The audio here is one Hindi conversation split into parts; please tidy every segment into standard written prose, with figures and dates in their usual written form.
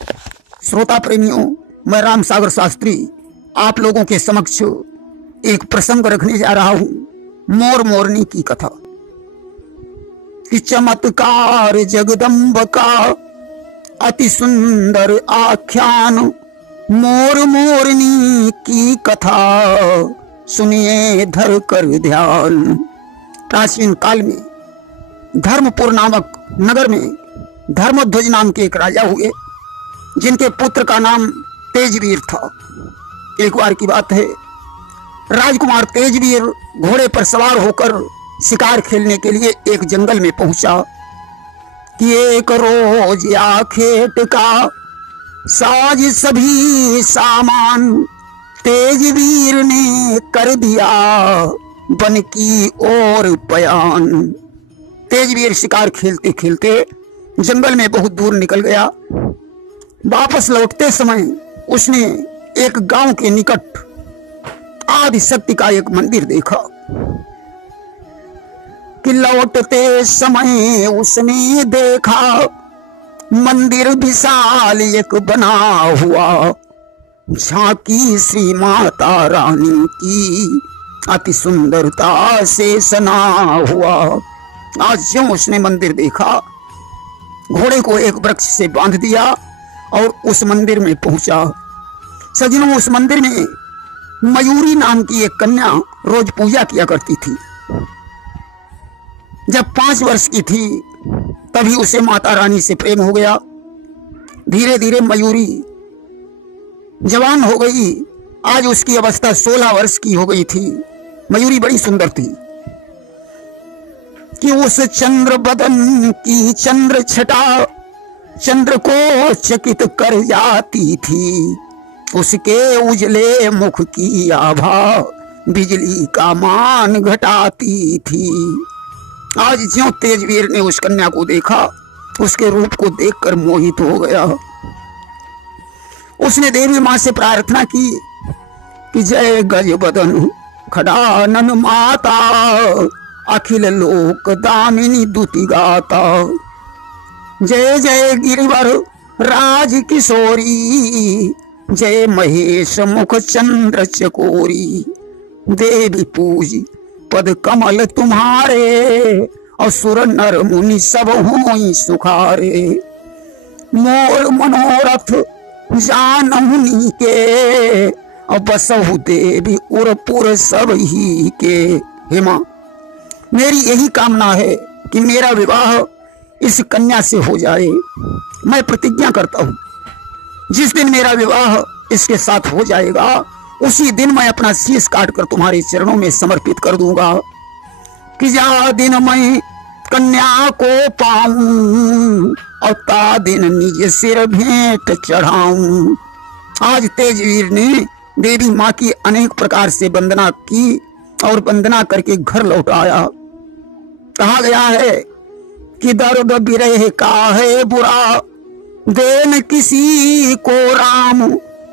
श्रोता प्रेमियों, मैं राम सागर शास्त्री आप लोगों के समक्ष एक प्रसंग रखने जा रहा हूं, मोर मोरनी की कथा। कि चमत्कार जगदम्ब का अति सुंदर आख्यान, मोर मोरनी की कथा सुनिए धर कर ध्यान। प्राचीन काल में धर्मपुर नामक नगर में धर्मध्वज नाम के एक राजा हुए, जिनके पुत्र का नाम तेजवीर था। एक बार की बात है, राजकुमार तेजवीर घोड़े पर सवार होकर शिकार खेलने के लिए एक जंगल में पहुंचा कि एक रोज या खेत का साज सभी सामान तेजवीर ने कर दिया बन की ओर बयान। तेजवीर शिकार खेलते खेलते जंगल में बहुत दूर निकल गया। वापस लौटते समय उसने एक गांव के निकट आदिशक्ति का एक मंदिर देखा। कि लौटते समय उसने देखा मंदिर विशाल एक बना हुआ, झांकी श्री माता रानी की अति सुंदरता से सना हुआ। आज ज्यों उसने मंदिर देखा, घोड़े को एक वृक्ष से बांध दिया और उस मंदिर में पहुंचा। सज्जनों, उस मंदिर में मयूरी नाम की एक कन्या रोज पूजा किया करती थी। जब 5 वर्ष की थी तभी उसे माता रानी से प्रेम हो गया। धीरे धीरे मयूरी जवान हो गई। आज उसकी अवस्था 16 वर्ष की हो गई थी। मयूरी बड़ी सुंदर थी कि उस चंद्र बदन की चंद्र छटा चंद्र को चकित कर जाती थी। उसके उजले मुख की आभा बिजली का मान घटाती थी। आज ज्यों तेजवीर ने उस कन्या को देखा, उसके रूप को देखकर मोहित हो गया। उसने देवी मां से प्रार्थना की कि जय गज बदन खड़ानन माता, अखिल लोक दामिनी दुति गाता। जय जय गिरिवर राज किशोरी, जय महेश मुख चंद्र चकोरी। देवी पूज पद कमल तुम्हारे, और सुर नर मुनि सब होई सुखारे। मोर मनोरथ जानहुनी के, और बसहु देवी उरपुर सब ही के। हे मां, मेरी यही कामना है कि मेरा विवाह इस कन्या से हो जाए। मैं प्रतिज्ञा करता हूं, जिस दिन मेरा विवाह इसके साथ हो जाएगा, उसी दिन मैं अपना शीश काटकर तुम्हारे चरणों में समर्पित कर दूंगा। कि जा दिन मैं कन्या को पाऊं, और ता दिन निज सिर भेंट चढ़ाऊं। आज तेजवीर ने देवी माँ की अनेक प्रकार से वंदना की और वंदना करके घर लौट आया। कहा गया है कि दर्द बिरह का है बुरा, देन किसी को राम,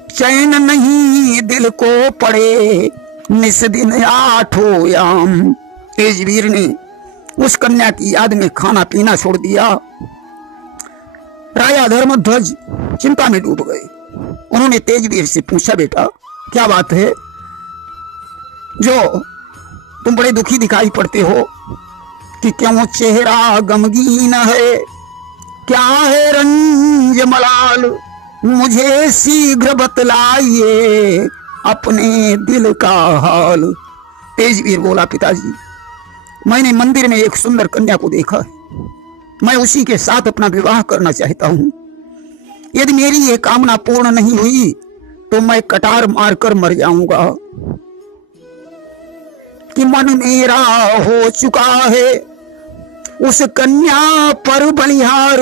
चैन नहीं दिल को पड़े निस दिन 8 याम। तेजवीर ने उस कन्या की याद में खाना पीना छोड़ दिया। राजा धर्मध्वज चिंता में डूब गए। उन्होंने तेजवीर से पूछा, बेटा क्या बात है जो तुम बड़े दुखी दिखाई पड़ते हो? कि क्यों चेहरा गमगीन है, क्या है रंज मलाल, मुझे शीघ्र बतलाइए अपने दिल का हाल। तेजवीर बोला, पिताजी मैंने मंदिर में एक सुंदर कन्या को देखा है। मैं उसी के साथ अपना विवाह करना चाहता हूं। यदि मेरी यह कामना पूर्ण नहीं हुई तो मैं कटार मारकर मर जाऊंगा। कि मन मेरा हो चुका है उस कन्या पर बलिहार,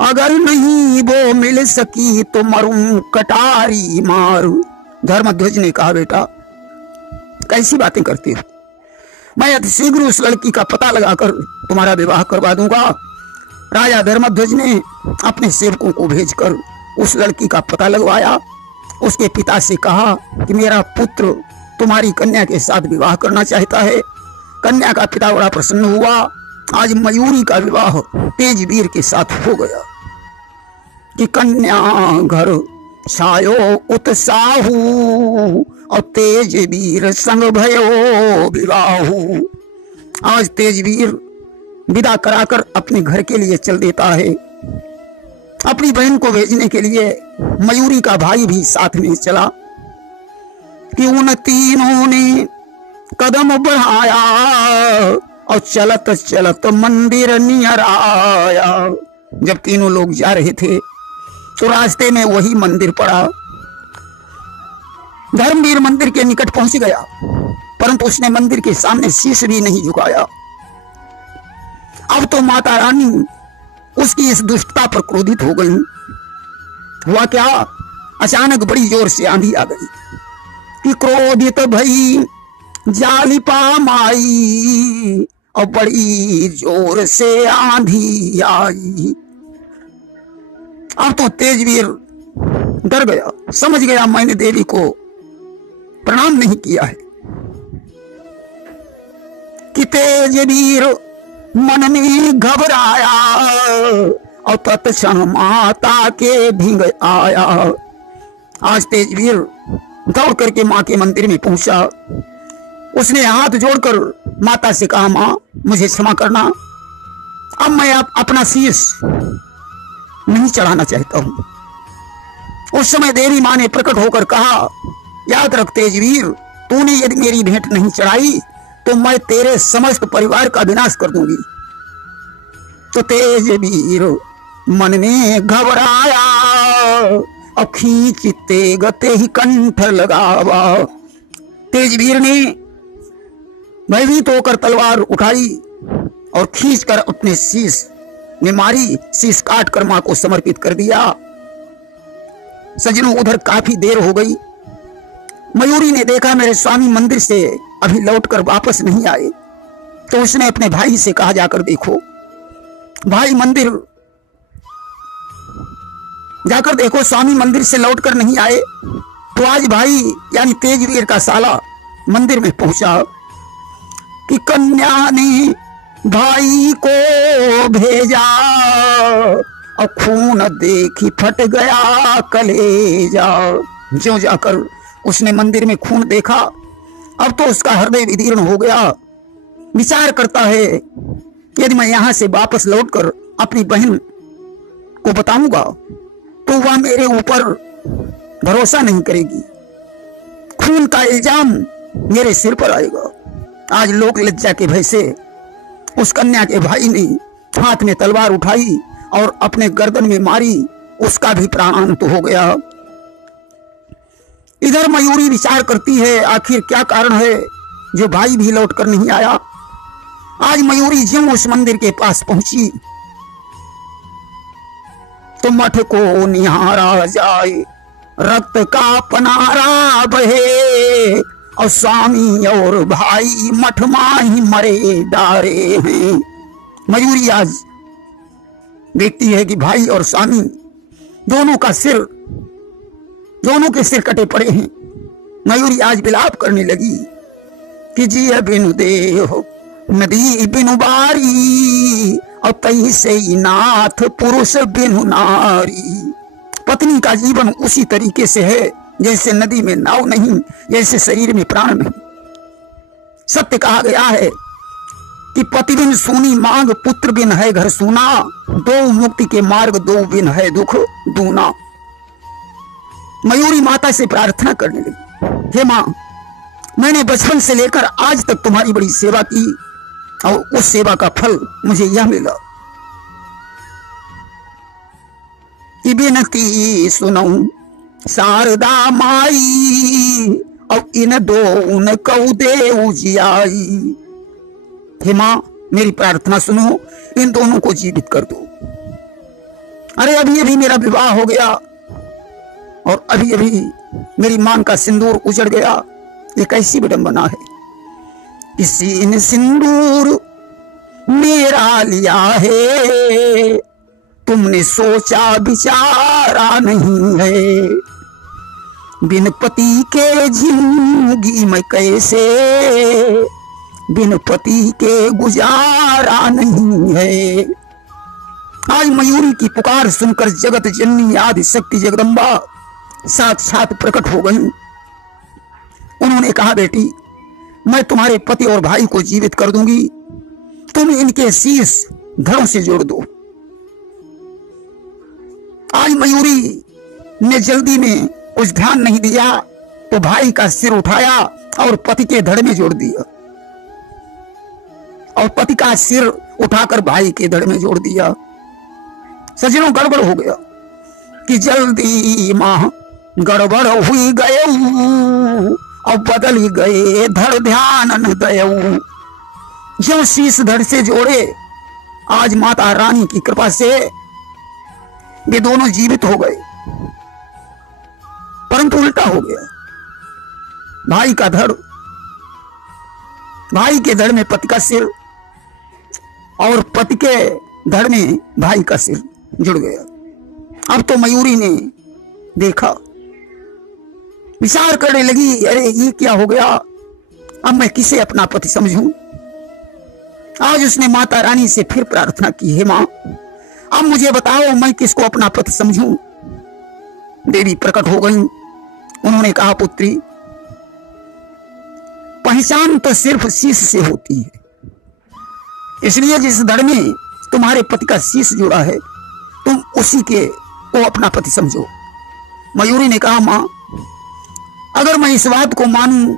अगर नहीं वो मिल सकी तो मरूं कटारी मार। धर्मध्वज ने कहा, बेटा कैसी बातें करते हो? मैं अतिशीघ्र उस लड़की का पता लगाकर तुम्हारा विवाह करवा दूंगा। राजा धर्मध्वज ने अपने सेवकों को भेजकर उस लड़की का पता लगवाया। उसके पिता से कहा कि मेरा पुत्र तुम्हारी कन्या के साथ विवाह करना चाहता है। कन्या का पिता बड़ा प्रसन्न हुआ। आज मयूरी का विवाह तेजवीर के साथ हो गया। कि कन्या घर छायो उत्साहू और तेजवीर संग भयो विवाहू। आज तेजवीर विदा कराकर अपने घर के लिए चल देता है। अपनी बहन को भेजने के लिए मयूरी का भाई भी साथ में चला कि उन तीनों ने कदम बढ़ाया और चलत चलत मंदिर नियर आया। जब तीनों लोग जा रहे थे तो रास्ते में वही मंदिर पड़ा। धर्मवीर मंदिर के निकट पहुंच गया, परंतु उसने मंदिर के सामने शीश भी नहीं झुकाया। अब तो माता रानी उसकी इस दुष्टता पर क्रोधित हो गई। हुआ क्या, अचानक बड़ी जोर से आंधी आ गई कि क्रोधित भई जालिपा माई और बड़ी जोर से आंधी आई। अब तो तेजवीर डर गया, समझ गया मैंने देवी को प्रणाम नहीं किया है। कि तेजवीर मन में घबराया और तत्क्षण माता के भींग आया। आज तेजवीर दौड़ करके मां के मंदिर में पहुंचा। उसने हाथ जोड़कर माता से कहा, मां मुझे क्षमा करना, अब मैं अपना शीश नहीं चढ़ाना चाहता हूं। उस समय देवी मां ने प्रकट होकर कहा, याद रख तेजवीर, तूने यदि मेरी भेंट नहीं चढ़ाई तो मैं तेरे समस्त परिवार का विनाश कर दूंगी। तो तेजवीर मन में घबराया और खींचते गते ही कंठ लगावा। तेजवीर ने भयभीत होकर तलवार उठाई और खींचकर अपने शीश में मारी। शीश काट कर मां को समर्पित कर दिया। सज्जनों, उधर काफी देर हो गई। मयूरी ने देखा मेरे स्वामी मंदिर से अभी लौटकर वापस नहीं आए, तो उसने अपने भाई से कहा, जाकर देखो भाई, मंदिर जाकर देखो, स्वामी मंदिर से लौटकर नहीं आए। तो आज भाई यानी तेजवीर का साला मंदिर में पहुंचा कि कन्या ने भाई को भेजा और खून देखी फट गया कलेजा। ज्यों जाकर उसने मंदिर में खून देखा, अब तो उसका हृदय विदीर्ण हो गया। विचार करता है, यदि मैं यहां से वापस लौटकर अपनी बहन को बताऊंगा तो वह मेरे ऊपर भरोसा नहीं करेगी, खून का इल्जाम मेरे सिर पर आएगा। आज लोक लज्जा के भय से उस कन्या के भाई ने हाथ में तलवार उठाई और अपने गर्दन में मारी। उसका भी प्राणांत हो गया। इधर मयूरी विचार करती है, आखिर क्या कारण है जो भाई भी लौट कर नहीं आया। आज मयूरी ज्यों उस मंदिर के पास पहुंची तो मठ को निहारा जाए, रक्त का पनारा बहे और स्वामी और भाई मठ माही मरे डारे हैं। मयूरी आज देखती है कि भाई और स्वामी दोनों के सिर कटे पड़े हैं। मयूरी आज विलाप करने लगी कि जिया बिनु देह नदी बिनु बारी और तई से नाथ पुरुष बिनु नारी। पत्नी का जीवन उसी तरीके से है जैसे नदी में नाव नहीं, जैसे शरीर में प्राण नहीं। सत्य कहा गया है कि पति बिन सूनी मांग, पुत्र बिन है घर सूना, दो मुक्ति के मार्ग दो बिन है दुख दूना। मयूरी माता से प्रार्थना करने लगी, हे मां, मैंने बचपन से लेकर आज तक तुम्हारी बड़ी सेवा की और उस सेवा का फल मुझे यह मिला। कि बिनती सुनो शारदा माई और इन दो कऊ देव जियाई। हे मां, मेरी प्रार्थना सुनो, इन दोनों को जीवित कर दो। अरे अभी अभी मेरा विवाह हो गया और अभी अभी मेरी मांग का सिंदूर उजड़ गया। ये कैसी विडंबना है। किसी ने सिंदूर मेरा लिया है, तुमने सोचा विचारा नहीं है। बिन पति के जिंदगी में कैसे, बिन पति के गुजारा नहीं है। आज मयूरी की पुकार सुनकर जगत जननी आदि शक्ति जगदम्बा साक्षात प्रकट हो गई। उन्होंने कहा, बेटी मैं तुम्हारे पति और भाई को जीवित कर दूंगी, तुम इनके शीश धड़ों से जोड़ दो। आज मयूरी ने जल्दी में कुछ ध्यान नहीं दिया तो भाई का सिर उठाया और पति के धड़ में जोड़ दिया, और पति का सिर उठाकर भाई के धड़ में जोड़ दिया। सज्जनों, गड़बड़ हो गया कि जल्दी मां गड़बड़ हुई गए और बदल ही गए धड़ ध्यान न दयऊ। जो शीश धड़ से जोड़े, आज माता रानी की कृपा से वे दोनों जीवित हो गए, परंतु उल्टा हो गया। भाई का धड़, भाई के धड़ में पति का सिर और पति के धड़ में भाई का सिर जुड़ गया। अब तो मयूरी ने देखा, विचार करने लगी, अरे ये क्या हो गया, अब मैं किसे अपना पति समझूं। आज उसने माता रानी से फिर प्रार्थना की, हे मां अब मुझे बताओ मैं किसको अपना पति समझूं। देवी प्रकट हो गई। उन्होंने कहा, पुत्री पहचान तो सिर्फ शीश से होती है, इसलिए जिस धड़ में तुम्हारे पति का शीश जुड़ा है तुम उसी के को अपना पति समझो। मयूरी ने कहा, मां अगर मैं इस बात को मानूं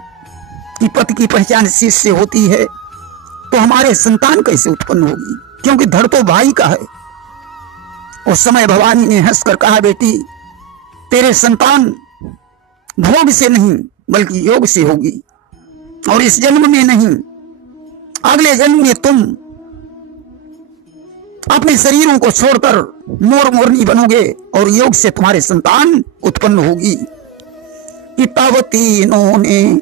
कि पति की पहचान शीश से होती है तो हमारे संतान कैसे उत्पन्न होगी, क्योंकि धड़ तो भाई का है। उस समय भवानी ने हंसकर कहा, बेटी तेरे संतान भोग से नहीं बल्कि योग से होगी, और इस जन्म में नहीं अगले जन्म में तुम अपने शरीरों को छोड़कर मोर मोरनी बनोगे और योग से तुम्हारे संतान उत्पन्न होगी। कि तब तीनों ने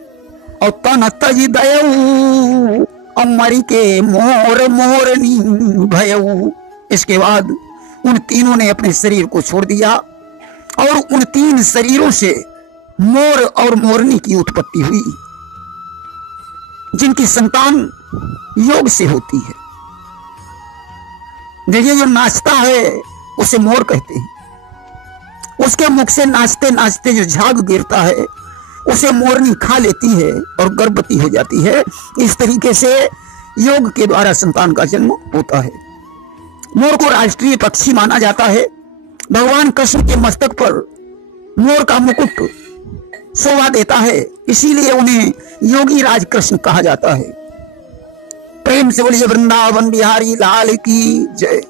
और तन तज दयऊ और मरी के मोर मोरनी भयऊ। इसके बाद उन तीनों ने अपने शरीर को छोड़ दिया और उन तीन शरीरों से मोर और मोरनी की उत्पत्ति हुई, जिनकी संतान योग से होती है। देखिए, जो नाचता है उसे मोर कहते हैं, उसके मुख से नाचते नाचते जो झाग गिरता है उसे मोरनी खा लेती है और गर्भवती हो जाती है। इस तरीके से योग के द्वारा संतान का जन्म होता है। मोर को राष्ट्रीय पक्षी माना जाता है। भगवान कृष्ण के मस्तक पर मोर का मुकुट शोभा देता है, इसीलिए उन्हें योगी राज कृष्ण कहा जाता है। प्रेम से बोलिए वृंदावन बिहारी लाल की जय।